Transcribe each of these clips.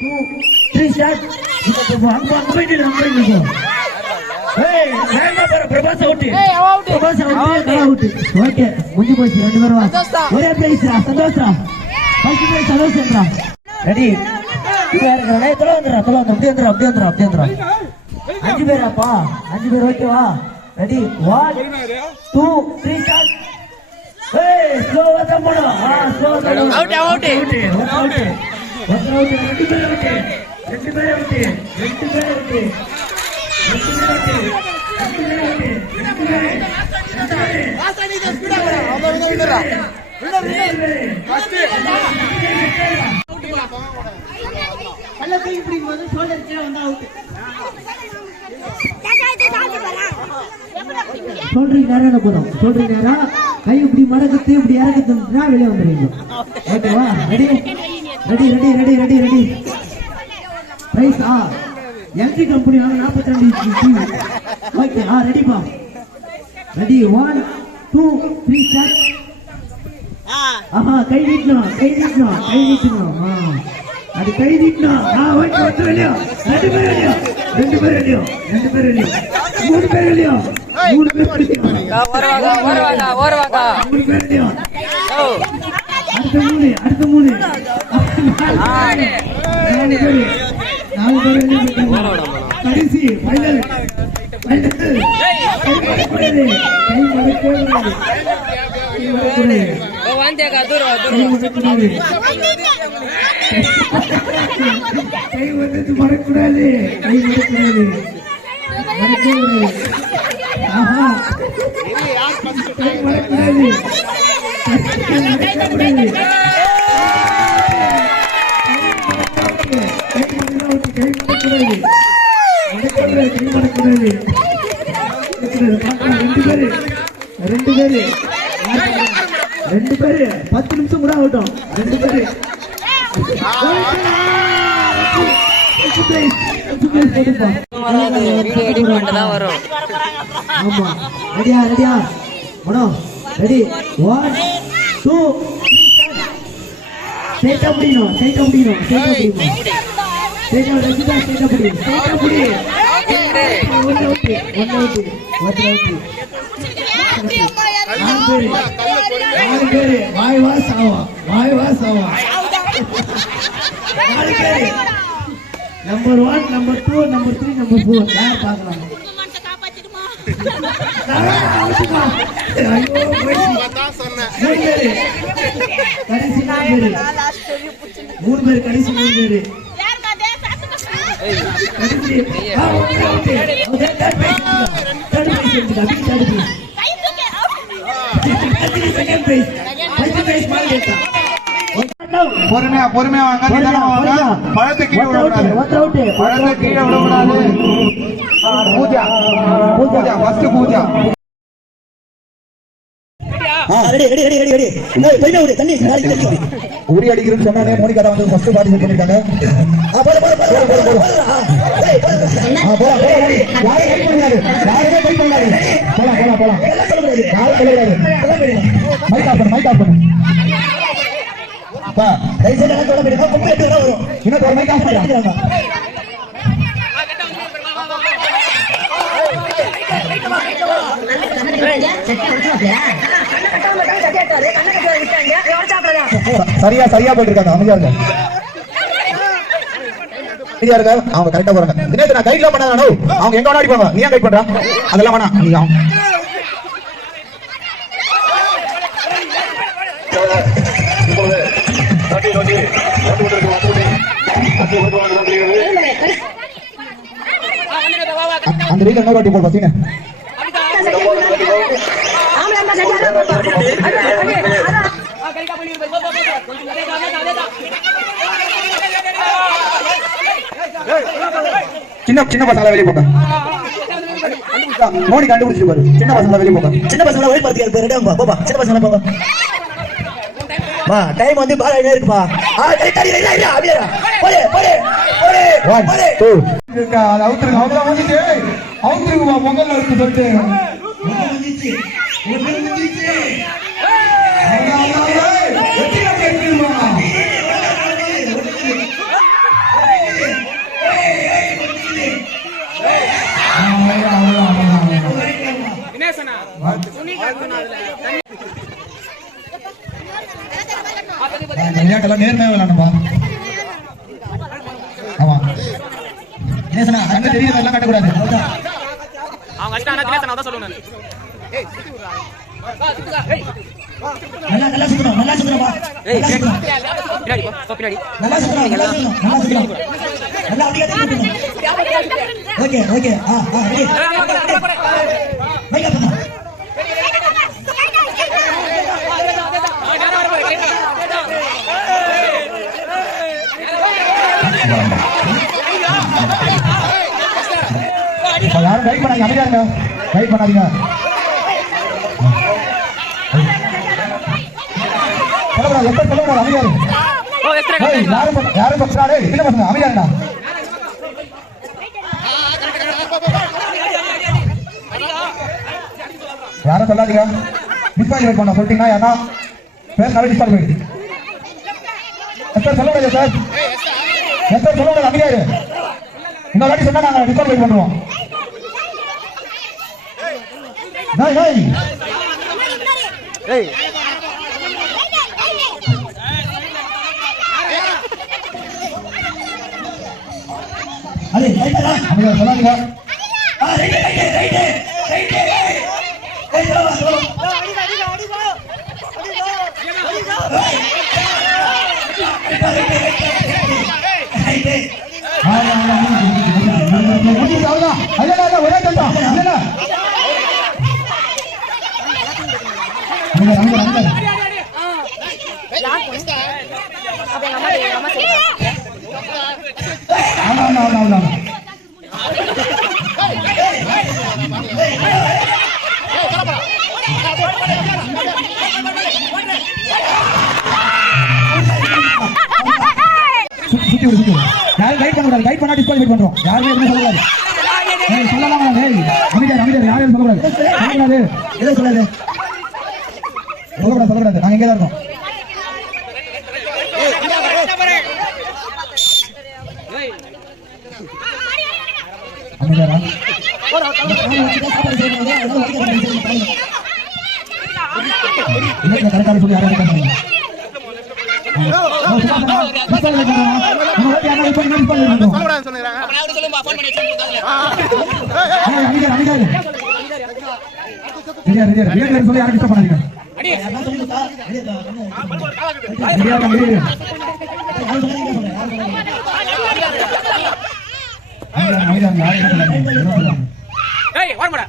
2 3 start. அங்க போயிட்டு Prabhas out. Prabhas out. Okay முடிஞ்சு போச்சு. 2 பேரும் ஒரே பிரைஸ். சந்தோஷம். First prize சந்தோஷம்டா. ரெடி தொலை வந்துடுறா. அப்படி வந்துடுறா. 5 பேராப்பா. 5 பேர் ஓகேவா? Ready 1 2 3 start. ஸ்லோவா தான் போடும். அவுட். ரெண்டு பேர் சொல்றீங்க நேரம் போதும். சொல்றீங்க நேரம் கை இப்படி மடக்குது இப்படி இறக்குதுன்னா வெளியே வந்துடுறீங்க. ஓகேவா? Ready price LG company 42. Okay ரெடிப்பா. Ready 1 2 3 start. கை நீட்டணும். அது கை நீட்டணும். ஓகே வந்து வெளியோ. 2 பேர் வெளியோ. 3 பேர் வெளியோ. 2 பேர் வெளியோ. 3 பேர் வெளியோ. 3 பேர் வெளியோ. அடுத்த 3 4 பேர் வெளியோ. கடைசி ஃபைனல். மறக்கூடாது. ரெண்டு பேரு 10 நிமிஷம் கூட ஆகட்டும். 2 பேரு ஆமா. ரெடியா மேடம்? ரெடி 1 2 ஸ்ட்ரைட்டா முடியணும். வாய் வாசாவா. நம்பர் 1 நம்பர் 2 நம்பர் 3 நம்பர் 4 யார் பார்க்கலாம்? கடைசி 3 பேர். கடைசி 3 பேர். பொறுமையா வாங்க. பழத்தை கீழே விடக்கூடாது. பூஜா ஃபர்ஸ்ட் பூஜா. உரி அடிக்கிறேன்னு சொன்னானே மோனிகா தான் வந்து ஃபர்ஸ்ட் பார்ட்டிசிபேட் பண்ணிட்டாங்க. மைக் ஆஃப் பண்ணு. சரியா போயிட்டு இருக்காங்க. அமைதியா இருக்க. அவங்க கரெக்டா போறாங்க. தினேஷ் நான் கைட்லாம் பண்ணானோ அவங்க எங்க வேணா அடிப்பாங்க. நீ ஏன் கைட் பண்ற? அதெல்லாம் வேணாம். நீ அந்த ரீல் என்ன வாட்டி போடு பாத்தீங்க. சின்ன பசங்களை வெளியே போங்க. மோனி கண்டுபிடிச்சு பாரு. சின்ன பசங்களை வெளியே போங்க. சின்ன பசங்களை வெளியே பார்த்து ரெடியா போப்பா. சின்ன பசங்களை போங்க. டைம் வந்து பாரா என்ன இருக்குப்பா. அவுத்துருக்குமா பொங்கல் எடுத்து சொல்லிட்டு இந்த விளையாட்டெல்லாம் நேர்மையா விளையாடணும்பா. ஆமா தினேசனா அங்க தெரியுது எல்லாம் காட்டக்கூடாது. அவங்க அடிச்சானா தினேசனா அதான் சொல்லுங்க. நல்லா நல்லா சுத்தணும் நல்லா சுத்தணும்பா. ஏய் பின்னாடி போ பின்னாடி. நல்லா சுத்தணும் நல்லா சுத்தணும் நல்லா சுத்தணும். நல்லா அப்படியே திருப்பணும். Okay okay ready. வைங்க பாப்பா. யாரும் கைட் பண்ணாங்க அமைதியாருங்க. கைட் பண்ணாதீங்க. சொல்லக்கூடாது எப்ப சொல்லக்கூடாது அமைதியாரு. ஓ எக்ஸ்ட்ரா யாரும் பண்றாரு என்ன பசங்க அமைதியாருடா. யாரும் சொல்லாதீங்க. டிஸ்குவாலிஃபை பண்ண சொல்லிட்டீங்கன்னா யாரா பேர் நல்லா டிஸ்குவாலிஃபை. எஸ்டர் சொல்லக்கூடாது சார். எஸ்டர் சொல்லக்கூடாது அமைதியாரு. இன்னொரு வாட்டி சொன்னா நாங்க டிஸ்குவாலிஃபை பண்ணுவோம். டேய் டேய் ஏய் அடே ரைட்டா அமைதியா சொல்லாதீங்க. ரைட் ஒரே தந்தா கைட் பண்ணக்கூடாது. கைட் பண்ணா டிஸ்குவாலிஃபை பண்றோம். யாருமே எதுவும் சொல்லக்கூடாது. சொல்லலாம் அமைதியார் அமைதியார் யாரும் சொல்லக்கூடாது. சொல்லக்கூடாது எதை சொல்லாது சொல்லக்கூடாது சொல்லக்கூடாது. நாங்க எங்கே தான் இருக்கோம். அமைதியாரா கரெக்டாக சொல்லி யாரும் இருக்காங்க. சொல்லி யாரும் டிஸ்டர்ப் பண்ணாதீங்க. ஏய் வரமாடா.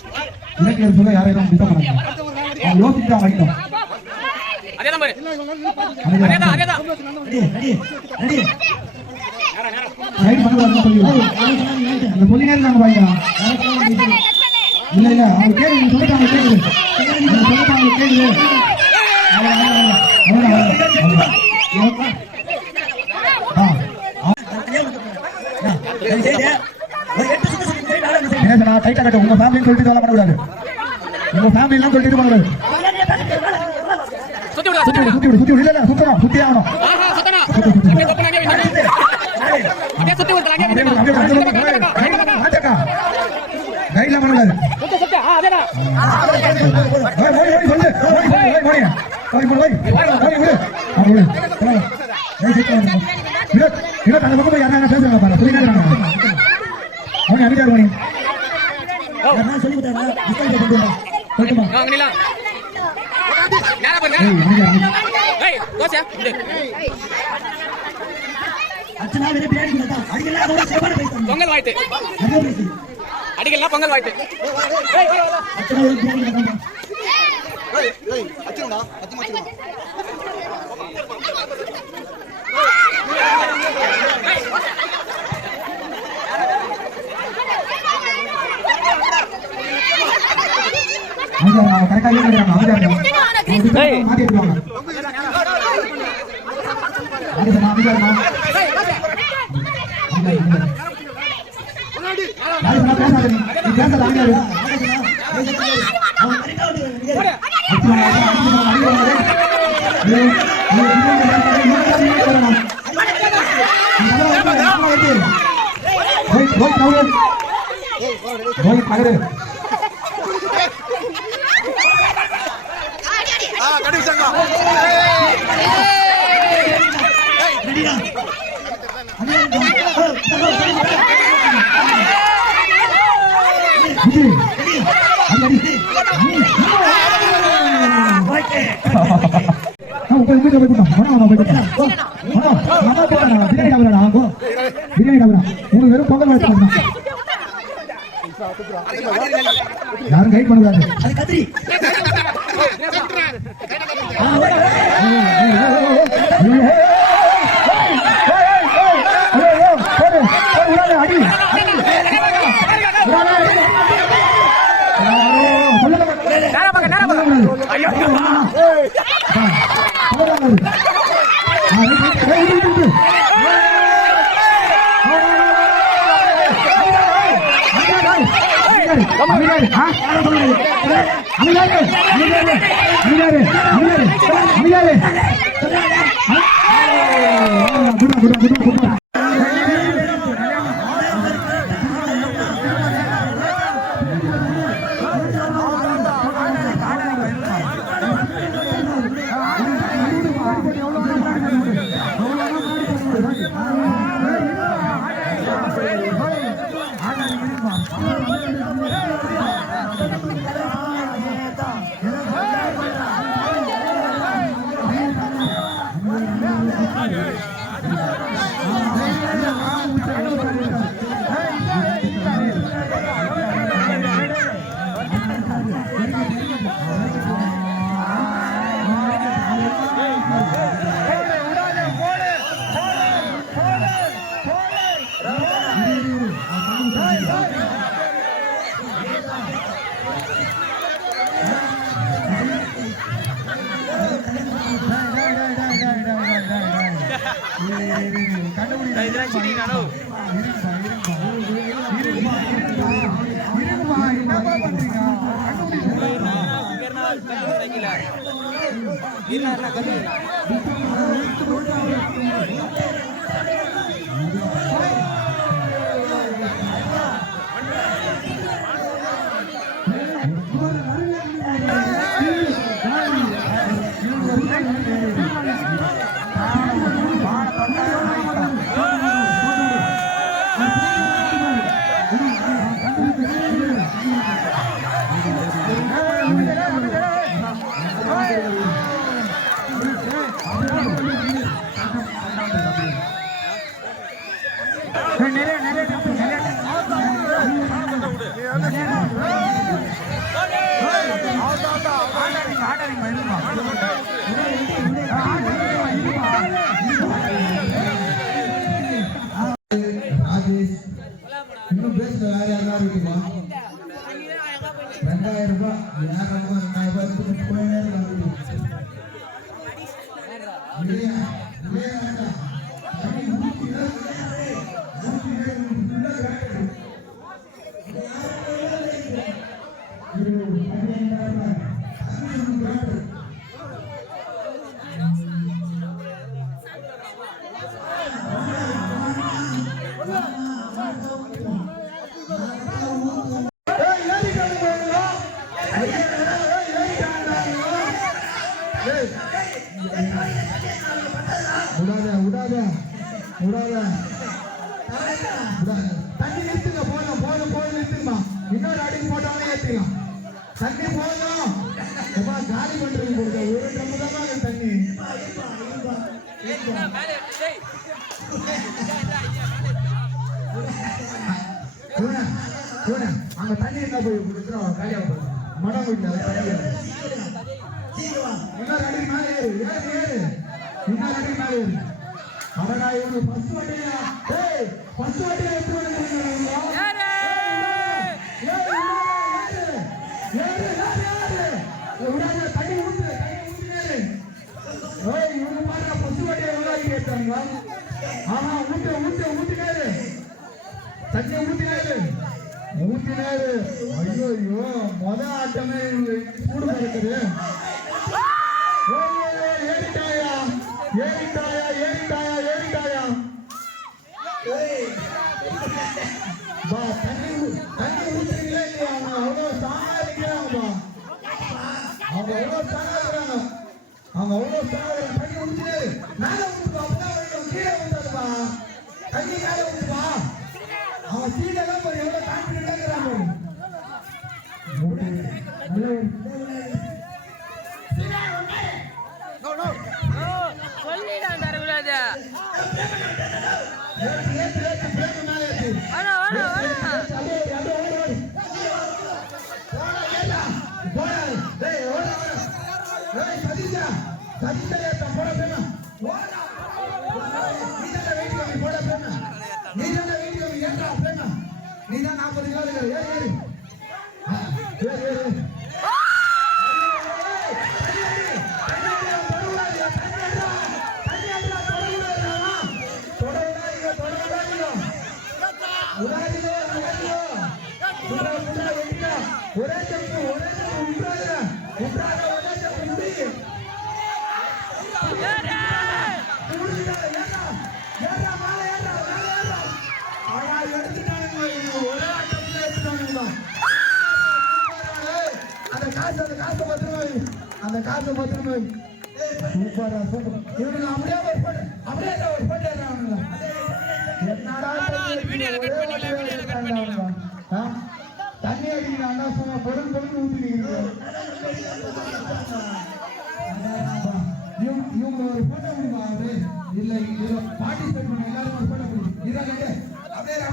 இலக்கியம் சொல்ல யாரையும் டிஸ்டர்ப் பண்ணாதீங்க. யோசிச்சு அவங்க வைக்கணும். அதேதான் பாரு. அதேதான் ரைட் பண்ணுவாங்க சொல்லுங்க. அந்த சொல்லினே இருக்காங்க பாருங்க. இல்ல இல்ல அவங்க கேக்குது சொல்லிட்டாங்க கேக்குது. சொல்லிட்டாங்க கேக்குது. நான் டைட்டா கட்ட உங்க ஃபேமிலின்னு சொல்லிட்டு இதெல்லாம் பண்ணக்கூடாது. உங்க ஃபேமிலி எல்லாம் சொல்லிட்டு பண்ணக்கூடாது. சுத்தி விடு சுத்தி விடு சுத்தி விடு. இல்ல இல்ல சுத்தணும் சுத்தி ஆகணும். சுத்தனா அப்படியே சுத்தனா அப்படியே சுத்தி விடு. கைட்லாம் பண்ணக்கூடாது. சுத்த அதேதான். வாங்கலாம் நேரா பாருங்க. ஏய் கோச்சா அச்சனா வேற பிரியாணி கொடுத்தா அடிக்கலாம் அதோட சேவன பேசுங்க. பொங்கல் வாழ்த்து அடிக்கலாம் பொங்கல் வாழ்த்து. அச்சனா வேற பிரியாணி கொடுத்தா அச்சுடா அச்சுமா கரெக்டா ஏறிடுறாங்க அமைதியா மாத்திடுவாங்க. போய் வீட்டுல போய் கூட்டம் போய் கூட்டம் பிரியாணி டாபரா பிரியாணி டாபரா உங்களுக்கு வெறும் பொங்கல் வச்சு யாரும் கைட் பண்ணக்கூடாது. அது கத்திரி அடி இன்னும் பேசுற வேற யாரா இருக்குமா? 2000 ரூபாய் 2000 ரூபாய் போய் நேரம் தண்ணி நிறுத்துங்க, போதும் போதும் போதும் நிறுத்துங்கம்மா. இன்னொரு அடிக்கு போட்டாலும் ஏற்றிக்கலாம். தண்ணி போதும், காலி பண்றது கொடுக்க ஒரு ட்ரம் தான் தண்ணி. அங்க தண்ணி இருந்தா போய் கொடுத்துரும், காலியாக போதும். மடம் வீட்டுல இன்னொரு அடி மேலே ஏறு, ஏறு ஏறு, இன்னொரு அடி மேலே ஏறு. அவனா இவங்க பஸ் வண்டியா, ஏய் பஸ் வண்டியா எப்படி வந்துருக்கீங்க? யாரு யாரு யாரு யாரு தண்ணி ஊத்து, தண்ணி ஊத்துனே. ஏய் இவங்க பாருங்க பஸ் வண்டியா எவ்வளவு கேட்டாங்க. ஆமா ஊத்து ஊத்து ஊத்துனே, தண்ணி ஊத்துனே ஊத்துனே. ஐயோ ஐயோ முத ஆட்டமே சூடு இருக்குது. ஏறிட்டாயா ஏறிட்டாயா ஏறிட்டாயா ஏறிட்டாயா. தண்ணி ஊத்துறீங்களா இல்லையா? அவங்க அவ்வளவு ஸ்ட்ராங்கா இருக்கிறாங்கப்பா, அவங்க அவ்வளவு ஸ்ட்ராங்கா இருக்கிறாங்க, அவங்க அவ்வளவு ஸ்ட்ராங்கா இருக்கிறாங்க. தண்ணி ஊத்துனே மேல ஊத்துப்பா, அப்பதான் கீழே ஊத்தாதுப்பா, தண்ணி மேல ஊத்துப்பா. அவன் சீடெல்லாம் போய் எவ்வளவு கான்பிடண்டா இருக்கிறாங்க. நல்ல அது பிரேம் மேலே ஏத்து. வேணா வேணா வேணா அப்படியே ஓடு. போடா. டேய் ஓடு. டேய் சதீஷா ஏத்த போட பிரேம். ஓடா. நீதான் வெயிட் கம்மி போட பிரேம். நீதான் வெயிட் கம்மி ஏற்றா பிரேம். நீதான் 40 கிலோ இருக்க. ஏறு. ஒரே ஜம்ப் விட்டுறாத ஒரே ஜம்ப் முடியுது ஏறா மேலே ஏறா ஆனா எடுத்துட்டானுங்க ஒரே ஜம்ப்ல எடுத்துட்டானுங்க அந்த காசு பத்திரமா சூப்பரா சூப்பர் இவனுக்கு அப்படியே ஒரு போட்டு ஏறானுங்க என்னடா தண்ணி அடிக்கிற அண்ணா சொன்ன பொருள் ஊத்தினீங்க இவங்க ஒரு போட்டோ கொடுப்பா அவரு இல்ல பார்ட்டிசிபேட் பண்ண எல்லாரும் ஒரு போட்டோ கொடுக்கும் இதான் அப்படியே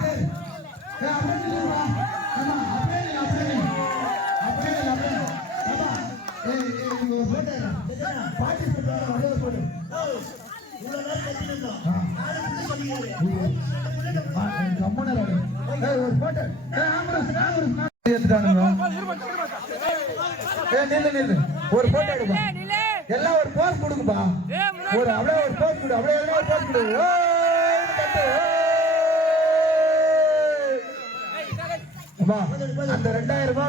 ஒரு போட்டோ எடுப்பா எல்லாம் ஒரு போஸ் கொடுக்குப்பா ஒரு அப்படியே ஒரு போஸ் கொடு அப்படியே ஒரு போஸ் கொடு அந்த 2000 ரூபாய்